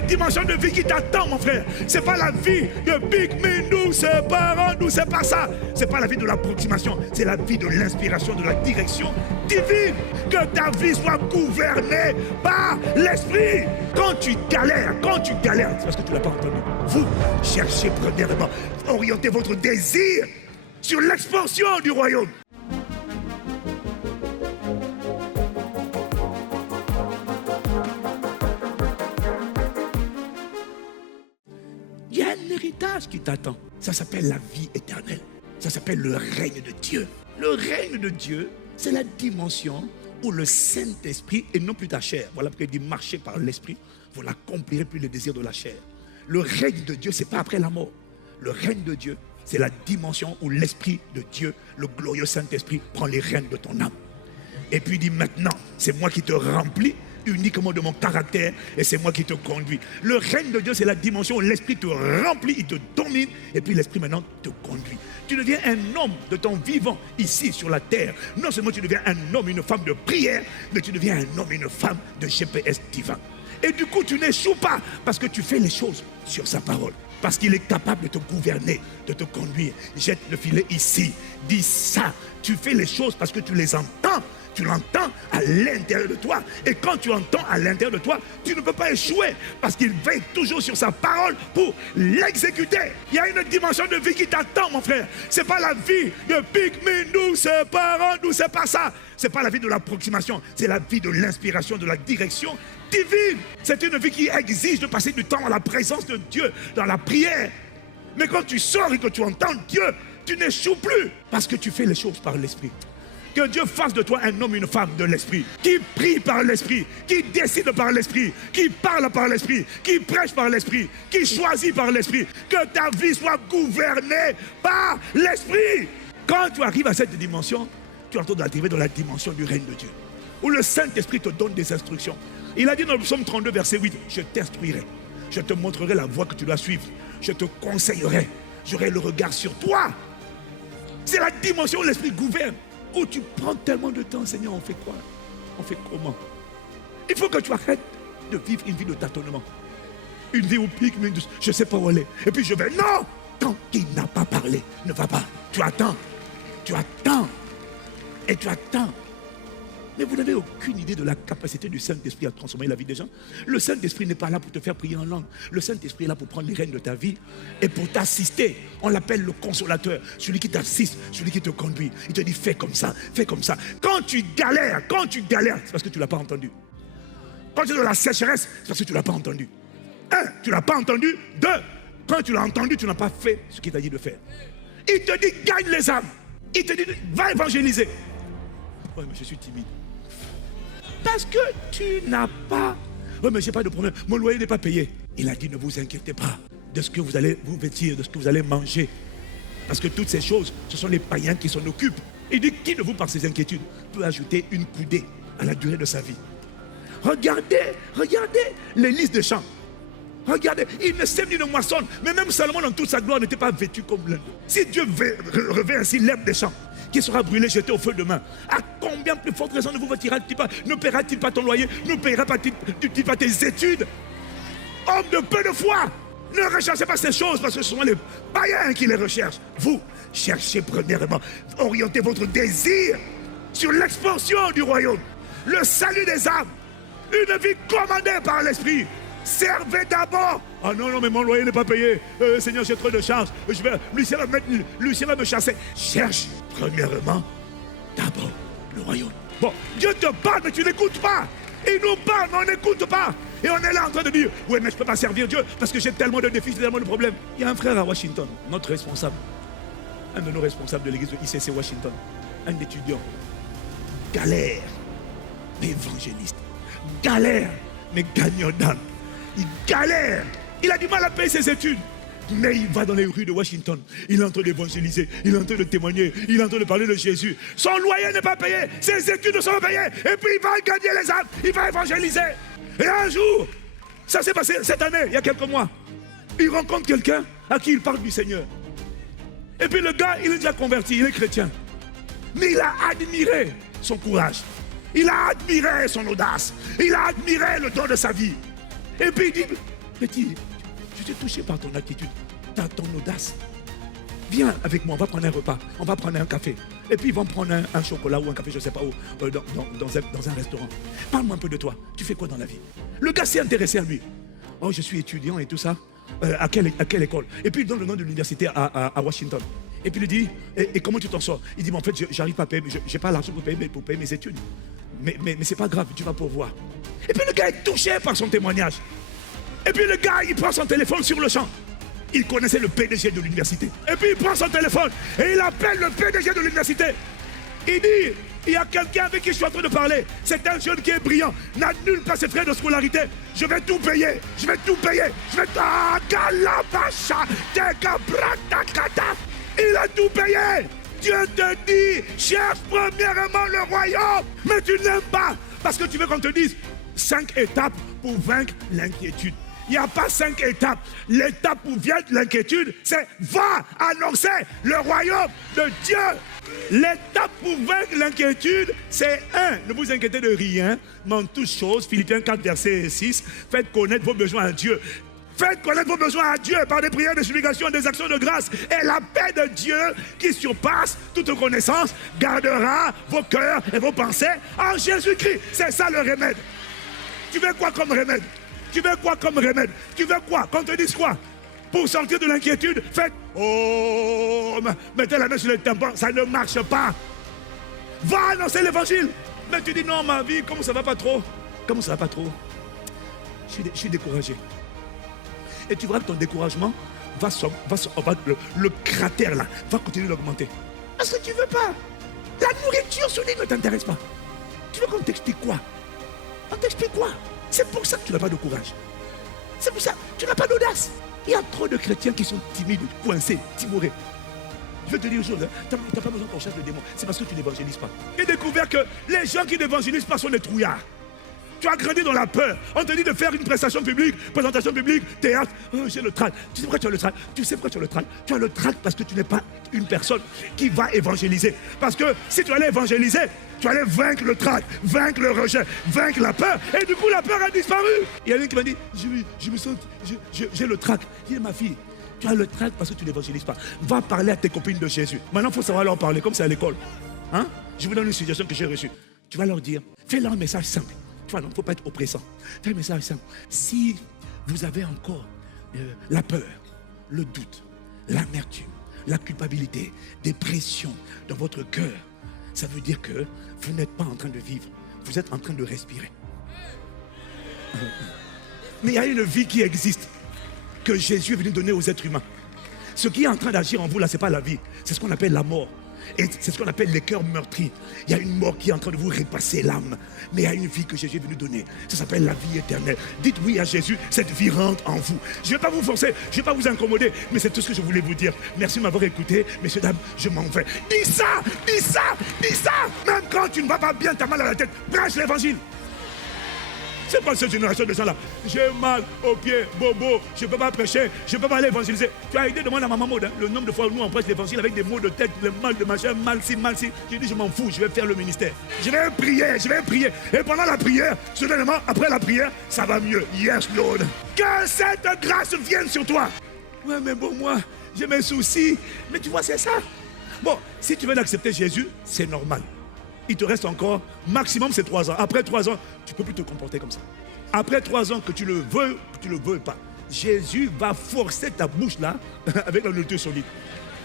une dimension de vie qui t'attend, mon frère. C'est pas la vie de Pygmée, nous séparons-nous, c'est pas ça. C'est pas la vie de l'approximation, c'est la vie de l'inspiration, de la direction divine. Que ta vie soit gouvernée par l'Esprit. Quand tu galères, c'est parce que tu l'as pas entendu. Vous cherchez premièrement, orientez votre désir sur l'expansion du royaume. Il y a un héritage qui t'attend. Ça s'appelle la vie éternelle. Ça s'appelle le règne de Dieu. Le règne de Dieu, c'est la dimension où le Saint-Esprit, et non plus ta chair. Voilà pourquoi il dit marcher par l'Esprit, vous n'accomplirez plus les désirs de la chair. Le règne de Dieu, ce n'est pas après la mort. Le règne de Dieu, c'est la dimension où l'Esprit de Dieu, le glorieux Saint-Esprit, prend les rênes de ton âme. Et puis il dit maintenant, c'est moi qui te remplis uniquement de mon caractère et c'est moi qui te conduis. Le règne de Dieu, c'est la dimension où l'Esprit te remplit, il te domine et puis l'Esprit maintenant te conduit. Tu deviens un homme de ton vivant ici sur la terre. Non seulement tu deviens un homme, une femme de prière, mais tu deviens un homme, une femme de GPS divin. Et du coup, tu n'échoues pas parce que tu fais les choses sur sa parole. Parce qu'il est capable de te gouverner, de te conduire. Jette le filet ici, dis ça. Tu fais les choses parce que tu les entends. Tu l'entends à l'intérieur de toi. Et quand tu entends à l'intérieur de toi, tu ne peux pas échouer. Parce qu'il veille toujours sur sa parole pour l'exécuter. Il y a une dimension de vie qui t'attend, mon frère. Ce n'est pas la vie de Pygmée, nous séparons-nous, c'est pas ça. Ce n'est pas la vie de l'approximation. C'est la vie de l'inspiration, de la direction divine. C'est une vie qui exige de passer du temps dans la présence de Dieu, dans la prière. Mais quand tu sors et que tu entends Dieu, tu n'échoues plus. Parce que tu fais les choses par l'Esprit. Que Dieu fasse de toi un homme, une femme de l'Esprit, qui prie par l'Esprit, qui décide par l'Esprit, qui parle par l'Esprit, qui prêche par l'Esprit, qui choisit par l'Esprit. Que ta vie soit gouvernée par l'Esprit. Quand tu arrives à cette dimension, tu es en train d'arriver dans la dimension du règne de Dieu, où le Saint-Esprit te donne des instructions. Il a dit dans le psaume 32, verset 8, je t'instruirai, je te montrerai la voie que tu dois suivre, je te conseillerai, j'aurai le regard sur toi. C'est la dimension où l'Esprit gouverne. Où tu prends tellement de temps, Seigneur, on fait quoi? On fait comment? Il faut que tu arrêtes de vivre une vie de tâtonnement. Une vie au pic, mais je ne sais pas où aller. Et puis je vais, non! Tant qu'il n'a pas parlé, ne va pas. Tu attends. Tu attends. Et tu attends. Mais vous n'avez aucune idée de la capacité du Saint-Esprit à transformer la vie des gens. Le Saint-Esprit n'est pas là pour te faire prier en langue. Le Saint-Esprit est là pour prendre les rênes de ta vie et pour t'assister. On l'appelle le consolateur, celui qui t'assiste, celui qui te conduit. Il te dit fais comme ça, fais comme ça. Quand tu galères, c'est parce que tu ne l'as pas entendu. Quand tu es dans la sécheresse, c'est parce que tu ne l'as pas entendu. Un, tu ne l'as pas entendu. Deux, quand tu l'as entendu, tu n'as pas fait ce qu'il t'a dit de faire. Il te dit gagne les âmes. Il te dit va évangéliser. Oui, mais je suis timide. Parce que tu n'as pas... Oui, mais je n'ai pas de problème. Mon loyer n'est pas payé. Il a dit, ne vous inquiétez pas de ce que vous allez vous vêtir, de ce que vous allez manger. Parce que toutes ces choses, ce sont les païens qui s'en occupent. Il dit, qui de vous, par ses inquiétudes, peut ajouter une coudée à la durée de sa vie? Regardez les listes de champs. Regardez, il ne sème ni ne moissonne. Mais même Salomon, dans toute sa gloire, n'était pas vêtu comme l'un. Si Dieu revêt ainsi l'herbe des champs, qui sera brûlé, jeté au feu demain, à combien plus forte raison ne vous vêtira-t-il pas? Ne paiera-t-il pas ton loyer? Ne paiera-t-il pas tes études? Homme de peu de foi, ne recherchez pas ces choses parce que ce sont les païens qui les recherchent. Vous, cherchez premièrement, orientez votre désir sur l'expansion du royaume, le salut des âmes, une vie commandée par l'Esprit. Servez d'abord. Ah non, mais mon loyer n'est pas payé. Seigneur, j'ai trop de charges. Lucien va me chasser. Cherche premièrement d'abord le royaume. Bon, Dieu te parle, mais tu n'écoutes pas. Il nous parle, mais on n'écoute pas. Et on est là en train de dire, oui, mais je ne peux pas servir Dieu parce que j'ai tellement de défis, tellement de problèmes. Il y a un frère à Washington, notre responsable, un de nos responsables de l'église de ICC Washington, un étudiant, galère, mais évangéliste, galère, mais gagnant d'âme. Il galère. Il a du mal à payer ses études. Mais il va dans les rues de Washington. Il est en train d'évangéliser. Il est en train de témoigner. Il est en train de parler de Jésus. Son loyer n'est pas payé. Ses études ne sont pas payées. Et puis il va gagner les âmes. Il va évangéliser. Et un jour, ça s'est passé cette année, il y a quelques mois. Il rencontre quelqu'un à qui il parle du Seigneur. Et puis le gars, il est déjà converti. Il est chrétien. Mais il a admiré son courage. Il a admiré son audace. Il a admiré le don de sa vie. Et puis il dit, Petit, je suis touché par ton attitude, ton audace. Viens avec moi, on va prendre un repas, on va prendre un café. Et puis ils vont prendre un chocolat ou un café, je ne sais pas où, dans un restaurant. Parle-moi un peu de toi. Tu fais quoi dans la vie? Le gars s'est intéressé à lui. Oh, je suis étudiant et tout ça. À quelle école? Et puis il donne le nom de l'université à Washington. Et puis il lui dit, et comment tu t'en sors? Il dit, mais en fait, j'arrive pas à payer, j'ai pas l'argent pour payer mes études. Mais c'est pas grave, tu vas pourvoir. Et puis le gars est touché par son témoignage. Et puis le gars, il prend son téléphone sur le champ. Il connaissait le PDG de l'université. Et puis il prend son téléphone et il appelle le PDG de l'université. Il dit, il y a quelqu'un avec qui je suis en train de parler. C'est un jeune qui est brillant, n'a nulle part ses frais de scolarité. Je vais tout payer, je vais tout payer. Je vais... Il a tout payé. Dieu te dit, cherche premièrement le royaume. Mais tu n'aimes pas parce que tu veux qu'on te dise 5 étapes pour vaincre l'inquiétude. Il n'y a pas 5 étapes. L'étape pour vaincre l'inquiétude, c'est va annoncer le royaume de Dieu. L'étape pour vaincre l'inquiétude, c'est 1. Ne vous inquiétez de rien, mais en toutes choses, Philippiens 4, verset 6, faites connaître vos besoins à Dieu. Faites connaître vos besoins à Dieu par des prières, des supplications, des actions de grâce. Et la paix de Dieu, qui surpasse toute connaissance, gardera vos cœurs et vos pensées en Jésus-Christ. C'est ça le remède. Tu veux quoi comme remède? Tu veux quoi comme remède? Tu veux quoi? Qu'on te dise quoi? Pour sortir de l'inquiétude, faites oh, mettez la main sur le tampon, ça ne marche pas. Va annoncer l'évangile. Mais tu dis non, ma vie, comment ça va pas trop? Comment ça va pas trop? Je suis découragé. Et tu verras que ton découragement le cratère là va continuer d'augmenter. Parce que tu veux pas. La nourriture solide ne t'intéresse pas. Tu veux qu'on t'explique quoi? On t'explique quoi? C'est pour ça que tu n'as pas de courage. C'est pour ça que tu n'as pas d'audace. Il y a trop de chrétiens qui sont timides, coincés, timorés. Je vais te dire une chose, tu n'as pas besoin qu'on chasse le démon. C'est parce que tu n'évangélises pas. J'ai découvert que les gens qui n'évangélisent pas sont des trouillards. Tu as grandi dans la peur. On te dit de faire une présentation publique, théâtre. Oh, j'ai le trac. Tu sais pourquoi tu as le trac? Tu sais pourquoi tu as le trac? Tu as le trac parce que tu n'es pas une personne qui va évangéliser. Parce que si tu allais évangéliser, tu allais vaincre le trac, vaincre le rejet, vaincre la peur. Et du coup, la peur a disparu. Il y a quelqu'un qui m'a dit, je me sens, j'ai le trac. J'ai ma fille. Tu as le trac parce que tu n'évangélises pas. Va parler à tes copines de Jésus. Maintenant, il faut savoir leur parler, comme c'est à l'école. Hein? Je vous donne une suggestion que j'ai reçue. Tu vas leur dire, fais-leur un message simple. Tu vois, non, il ne faut pas être oppressant. Fais un message simple. Si vous avez encore la peur, le doute, l'amertume, la culpabilité, des pressions dans votre cœur, ça veut dire que vous n'êtes pas en train de vivre. Vous êtes en train de respirer. Mais il y a une vie qui existe, que Jésus est venu donner aux êtres humains. Ce qui est en train d'agir en vous, là, ce n'est pas la vie. C'est ce qu'on appelle la mort. Et c'est ce qu'on appelle les cœurs meurtris. Il y a une mort qui est en train de vous repasser l'âme. Mais il y a une vie que Jésus est venu donner. Ça s'appelle la vie éternelle. Dites oui à Jésus, cette vie rentre en vous. Je ne vais pas vous forcer, je ne vais pas vous incommoder, mais c'est tout ce que je voulais vous dire. Merci de m'avoir écouté. Messieurs, dames, je m'en vais. Dis ça, dis ça, dis ça. Même quand tu ne vas pas bien, tu as mal à la tête, prêche l'évangile. C'est pas cette génération de gens-là. J'ai mal aux pieds, bobo, je ne peux pas prêcher, je ne peux pas aller évangéliser. Tu as aidé, demande à maman Maud, hein, le nombre de fois où nous on prêche l'évangile avec des maux de tête, le mal de machin, mal ci, mal ci. Je dis, je m'en fous, je vais faire le ministère. Je vais prier, je vais prier. Et pendant la prière, soudainement, après la prière, ça va mieux. Yes, Lord. Que cette grâce vienne sur toi. Ouais, mais bon, moi, j'ai mes soucis. Mais tu vois, c'est ça. Bon, si tu veux accepter Jésus, c'est normal. Il te reste encore, maximum c'est 3 ans. Après 3 ans, tu ne peux plus te comporter comme ça. Après 3 ans, que tu le veux, que tu ne le veux pas, Jésus va forcer ta bouche là avec la nourriture solide.